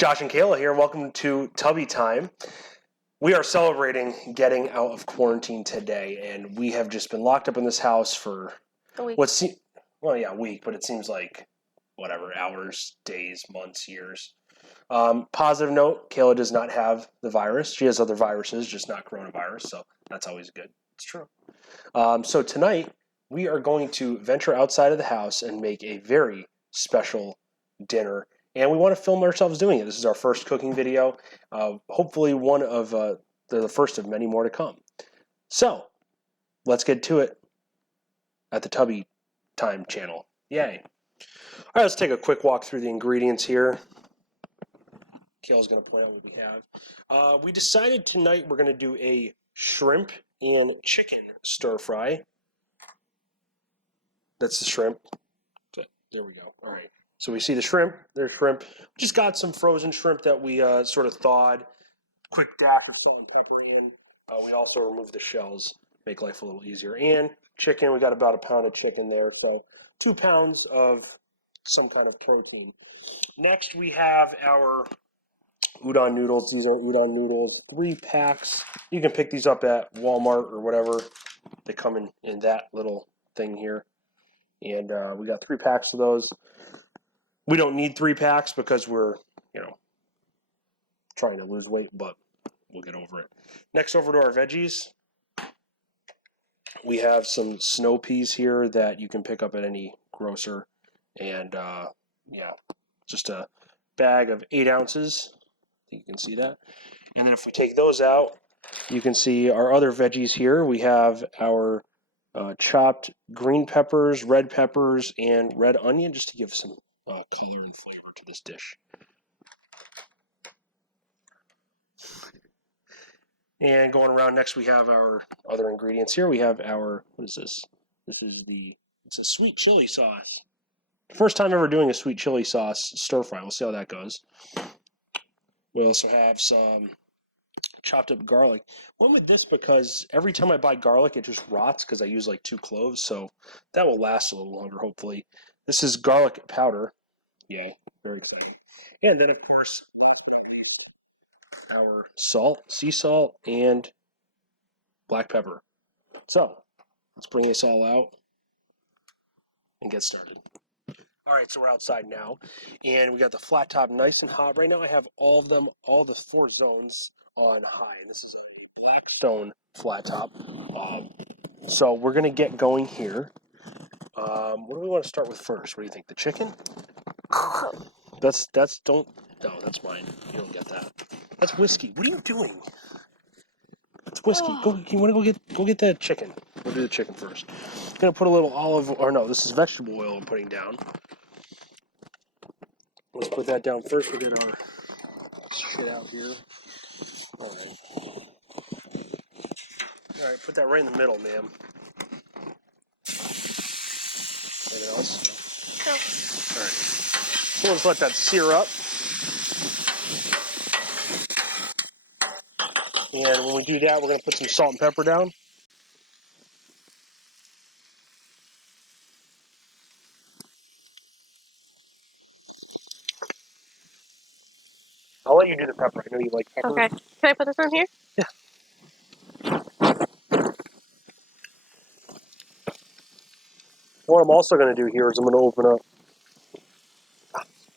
Josh and Kayla here. Welcome to Tubby Time. We are celebrating getting out of quarantine today, and we have just been locked up in this house for a week. A week, but it seems like whatever, hours, days, months, years. Positive note, Kayla does not have the virus. She has other viruses, just not coronavirus, so that's always good. It's true. So tonight, we are going to venture outside of the house and make a very special dinner. And we want to film ourselves doing it. This is our first cooking video. Hopefully one of the first of many more to come. So, let's get to it at the Tubby Time channel. Yay. All right, let's take a quick walk through the ingredients here. Kayla's going to point out what we have. We decided tonight we're going to do a shrimp and chicken stir fry. That's the shrimp. There we go. All right. So we see the shrimp. There's shrimp. Just got some frozen shrimp that we sort of thawed. Quick dash of salt and pepper in. We also removed the shells, make life a little easier. And chicken. We got about a pound of chicken there. So 2 pounds of some kind of protein. Next we have our udon noodles. These are udon noodles. 3 packs. You can pick these up at Walmart or whatever. They come in that little thing here. And we got 3 packs of those. We don't need 3 packs because we're, trying to lose weight, but we'll get over it. Next, over to our veggies. We have some snow peas here that you can pick up at any grocer. And, just a bag of 8 ounces. You can see that. And then if we take those out, you can see our other veggies here. We have our chopped green peppers, red peppers, and red onion, just to give some color and flavor to this dish. And going around next, we have our other ingredients here. We have our, what is this? It's a sweet chili sauce. First time ever doing a sweet chili sauce stir fry. We'll see how that goes. We also have some chopped up garlic. Went with this because every time I buy garlic, it just rots because I use like 2 cloves. So that will last a little longer, hopefully. This is garlic powder. Yay, very exciting. And then, of course, our salt, sea salt, and black pepper. So, let's bring this all out and get started. All right, so we're outside now, and we got the flat top nice and hot. Right now I have all of them, all the 4 zones on high, and this is a Blackstone flat top. So we're going to get going here. What do we want to start with first? What do you think, the chicken? No, that's mine. You don't get that. That's whiskey. What are you doing? It's whiskey. You want to go get that chicken. We'll do the chicken first. I'm gonna put a little this is vegetable oil I'm putting down. Let's put that down first. We'll get our shit out here. All right, put that right in the middle, ma'am. Anything else? No. All right. So let's let that sear up. And when we do that, we're going to put some salt and pepper down. I'll let you do the pepper. I know you like pepper. Okay. Can I put this on here? Yeah. What I'm also going to do here is I'm going to open up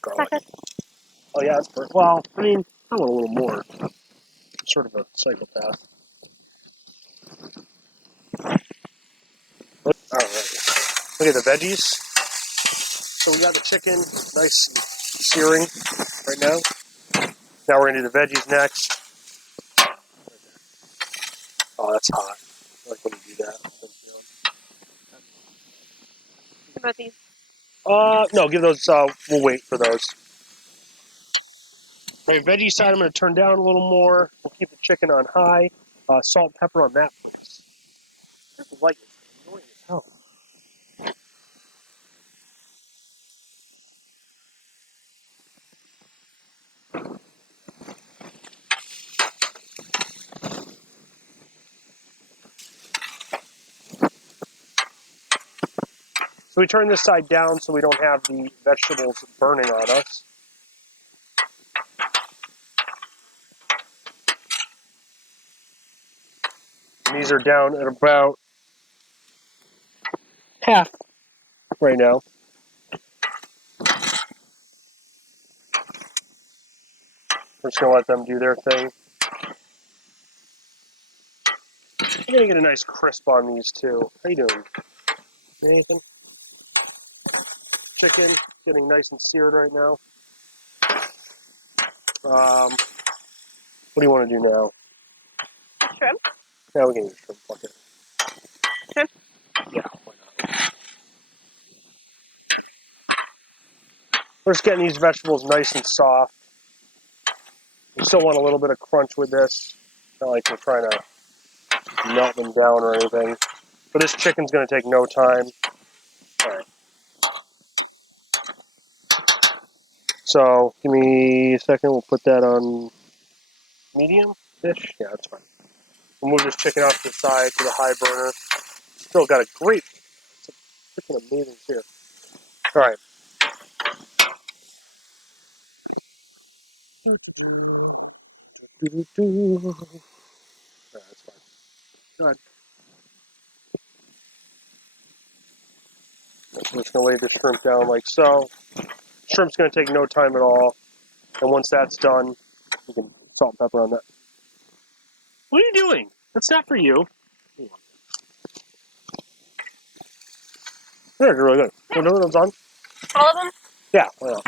garlic. Second. Oh, yeah, that's perfect. Well, I mean, I want a little more. I'm sort of a psychopath. All right. Look at the veggies. So we got the chicken nice and searing right now. Now we're going to do the veggies next. Oh, that's hot. I like when you do that. What about these? No, give those, we'll wait for those. Right, veggie side I'm going to turn down a little more. We'll keep the chicken on high. Salt and pepper on that, please. This light is annoying as hell. So we turn this side down so we don't have the vegetables burning on us. And these are down at about half right now. We're just going to let them do their thing. I'm going to get a nice crisp on these too. How you doing, Nathan? Chicken getting nice and seared right now. What do you want to do now? Shrimp? Yeah, we can use shrimp bucket. Shrimp? Yeah, why not? We're just getting these vegetables nice and soft. We still want a little bit of crunch with this. Not like we're trying to melt them down or anything. But this chicken's going to take no time. All right. So, give me a second. We'll put that on medium-ish. Yeah, that's fine. We'll move this chicken off to the side to the high burner. Still got a great, it's a freaking amazing sear. All right. Yeah, that's fine. Go ahead. I'm just going to lay the shrimp down like so. Shrimp's going to take no time at all. And once that's done, you can salt and pepper on that. What are you doing? That's not for you. They're really good. What are those on? All of them? Yeah, why not?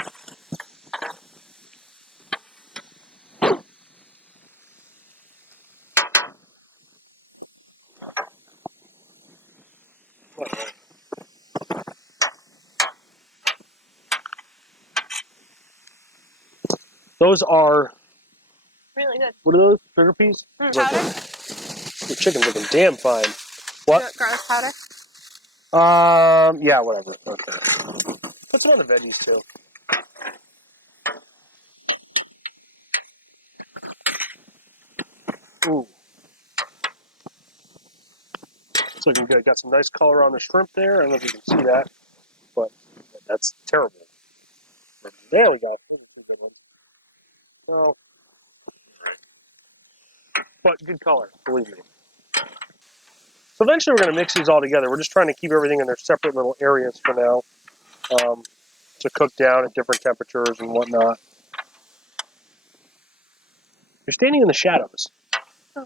Those are, Really good. what are those? Sugar peas? Powder? The chicken's looking damn fine. What? Garlic powder? Yeah, whatever. Okay. Put some on the veggies too. Ooh. It's looking good. Got some nice color on the shrimp there. I don't know if you can see that, but that's terrible. There we go. That's a pretty good one. Oh, but good color, believe me. So eventually we're going to mix these all together. We're just trying to keep everything in their separate little areas for now, to cook down at different temperatures and whatnot. You're standing in the shadows. Oh.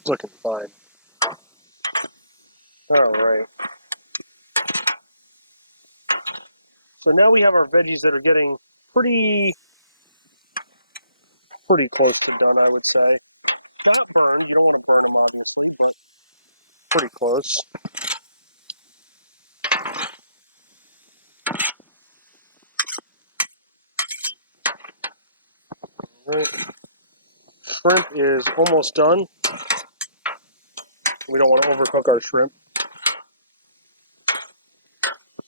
It's looking fine. All right. So now we have our veggies that are getting pretty close to done, I would say. Not burned. You don't want to burn them, obviously, but pretty close. All right. Shrimp is almost done. We don't want to overcook our shrimp.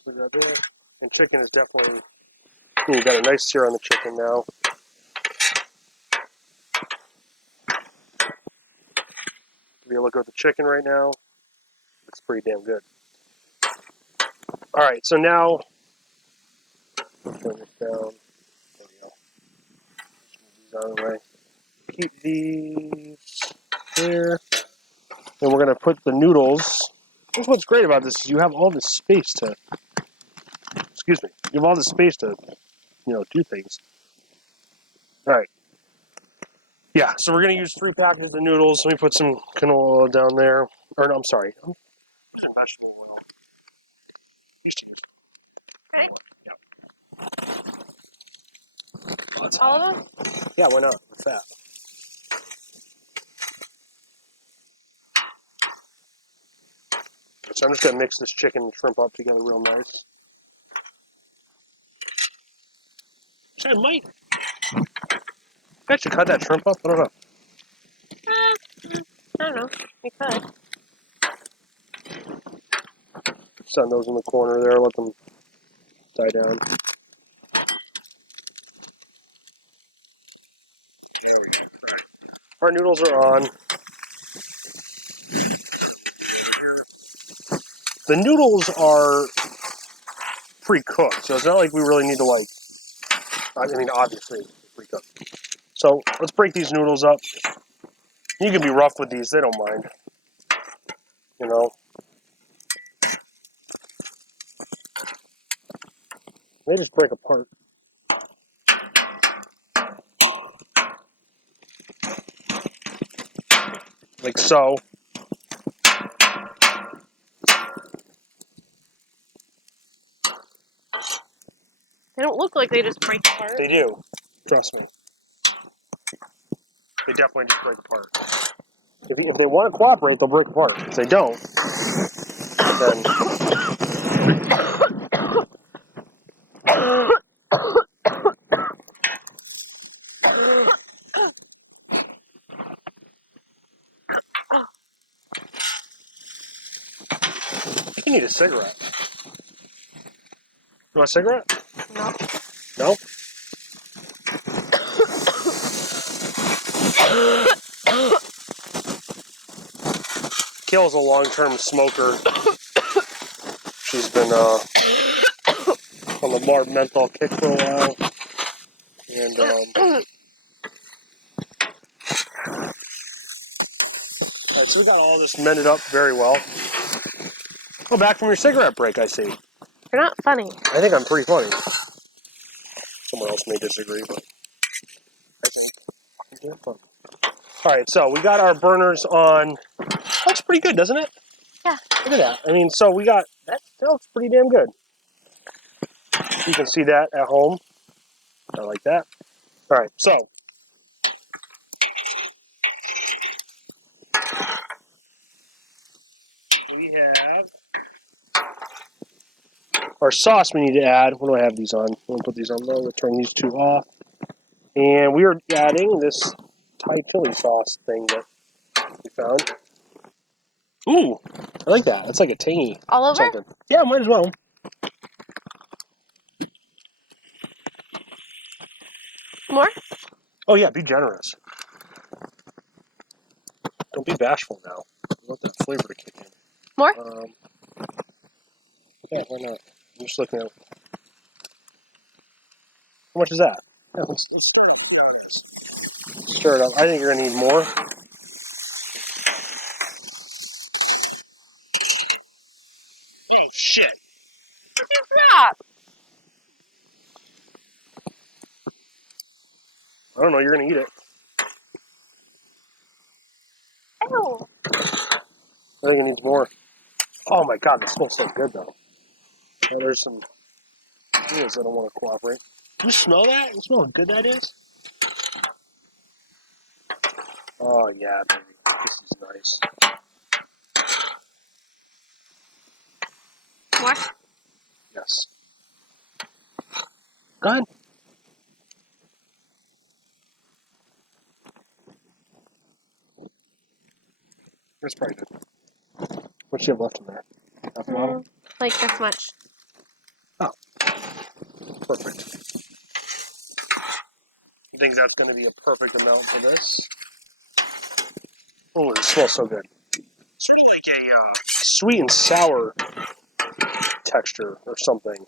Put that there. And chicken is definitely... Ooh, we got a nice sear on the chicken now. Give you a look at the chicken right now. It's pretty damn good. All right, so now... Turn this down. There we go. Move these out of the way. Keep these there. And we're going to put the noodles... That's what's great about this is you have all this space to... Excuse me. You have all this space to, do things. All right. Yeah, so we're going to use 3 packages of noodles. Let me put some canola oil down there. Or, no, I'm sorry. Vegetable oil. Used to use Okay. Yeah. All of them? Yeah, why not? What's that? So I'm just going to mix this chicken and shrimp up together real nice. So I might actually cut that shrimp up. I don't know. I don't know. We could. Send those in the corner there. Let them die down. There we go. All right. Our noodles are on. The noodles are pre-cooked, so it's not like we really need to I mean, obviously, pre-cooked. So let's break these noodles up. You can be rough with these; they don't mind. You know, they just break apart. Like so. They don't look like they just break apart. They do. Trust me. They definitely just break apart. If they want to cooperate, they'll break apart. If they don't, then you need a cigarette. You want a cigarette? No. No? Kayla's a long-term smoker. She's been on the Marb menthol kick for a while. And, alright, so we got all this mended up very well. Oh, back from your cigarette break, I see. You're not funny. I think I'm pretty funny. Someone else may disagree, but I think I'm fun. Alright, so we got our burners on. Looks pretty good, doesn't it? Yeah. Look at that. I mean, so we got, that looks pretty damn good. You can see that at home. I like that. Alright, so. We have our sauce we need to add. What do I have these on? I'm going to put these on low. We'll turn these two off. And we are adding this Thai chili sauce thing that we found. Ooh, I like that. It's like a tangy All over? something. Yeah, might as well. More? Oh yeah, be generous. Don't be bashful now. I want that flavor to kick in. More? Yeah, why not? I'm just looking at. How much is that? Yeah, let's stir it up. Stir it up. I think you're gonna need more. Oh shit! What is that? I don't know. You're gonna eat it. Ew. I think it needs more. Oh my god, this smells so good though. Yeah, there's some things that don't want to cooperate. You smell that? You smell how good that is? Oh yeah, baby. This is nice. More? Yes. Go ahead. That's probably good. What do you have left in there? Half a bottle? Like this much. Oh. Perfect. I think that's going to be a perfect amount for this. Oh, it smells so good. It's sort of like a sweet and sour texture or something.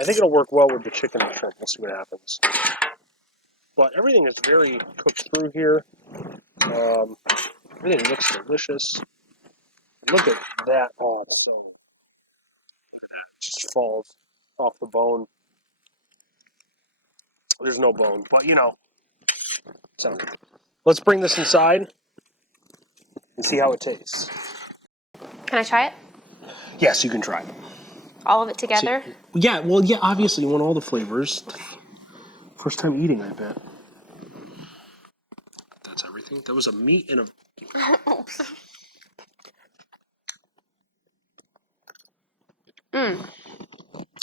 I think it'll work well with the chicken and shrimp. We'll see what happens. But everything is very cooked through here. Everything looks delicious. Look at that. Oh, it's so. Look at that. It just falls off the bone. There's no bone, but you know. So, let's bring this inside and see how it tastes. Can I try it? Yes, you can try it. All of it together? Yeah, well, yeah, obviously you want all the flavors. First time eating, I bet. That's everything. That was a meat and a...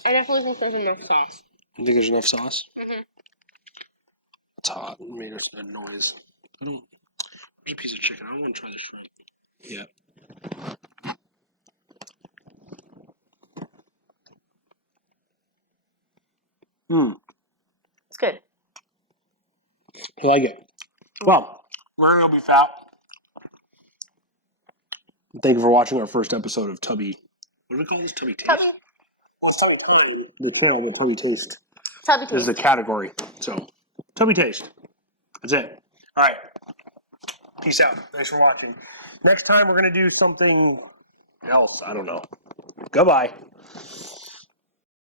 I definitely think there's enough sauce. You think there's enough sauce? Mm-hmm. It's hot. It made a noise. I don't... A piece of chicken. I don't want to try the shrimp. Yeah. It's good. I like it. Well, we're going to be fat. Thank you for watching our first episode of Tubby. What do we call this? Tubby Taste? Tubby. Well, it's Tubby. The channel, but Tubby Taste Tubby is the category. So, Tubby Taste. That's it. All right. Peace out. Thanks for watching. Next time we're going to do something else. I don't know. Goodbye.